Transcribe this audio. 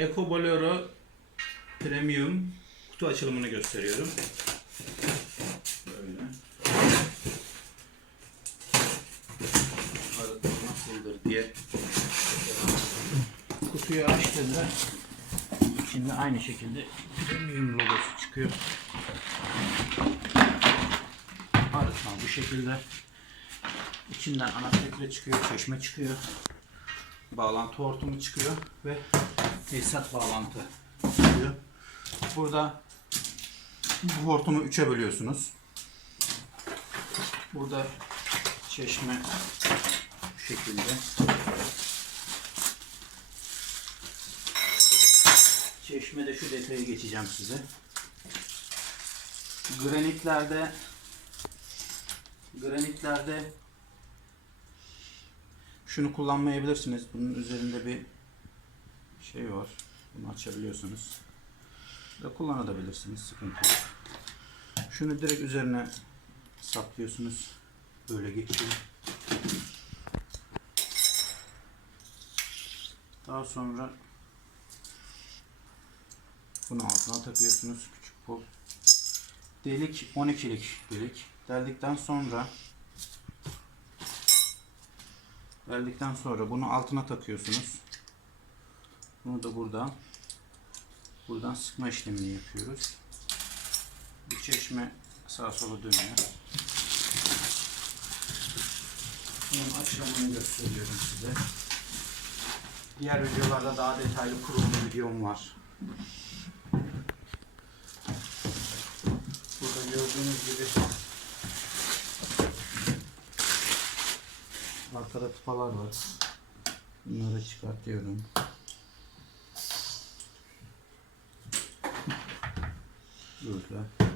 Eco Bolero Premium kutu açılımını gösteriyorum. Böyle. Nasıldır diye. Kutuyu açtığında içinde aynı şekilde Premium logosu çıkıyor. Arıtma bu şekilde. İçinden ana filtre çıkıyor, çeşme çıkıyor. Bağlantı hortumu çıkıyor ve tesisat bağlantı çıkıyor. Burada bu hortumu üçe bölüyorsunuz. Burada çeşme bu şekilde. Çeşmede şu detayı geçeceğim size. Granitlerde granitlerde şunu kullanmayabilirsiniz. Bunun üzerinde bir şey var. Bunu açabiliyorsunuz. Ve kullanabilirsiniz. Sıkıntı yok. Şunu direkt üzerine saplıyorsunuz. Böyle geçiyor. Daha sonra bunu altına takıyorsunuz. Küçük pul. Delik 12'lik delik. Deldikten sonra Verdikten sonra bunu altına takıyorsunuz. Bunu da buradan buradan sıkma işlemini yapıyoruz. Bir çeşme sağa sola dönüyor. Bunun açılımını gösteriyorum size. Diğer videolarda daha detaylı kurulum videom var. Burada gördüğünüz Arkada tıpalar var. Bunları çıkartıyorum. Burada.